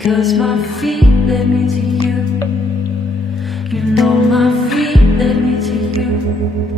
Cause my feet led me to you. You know my feet led me to you.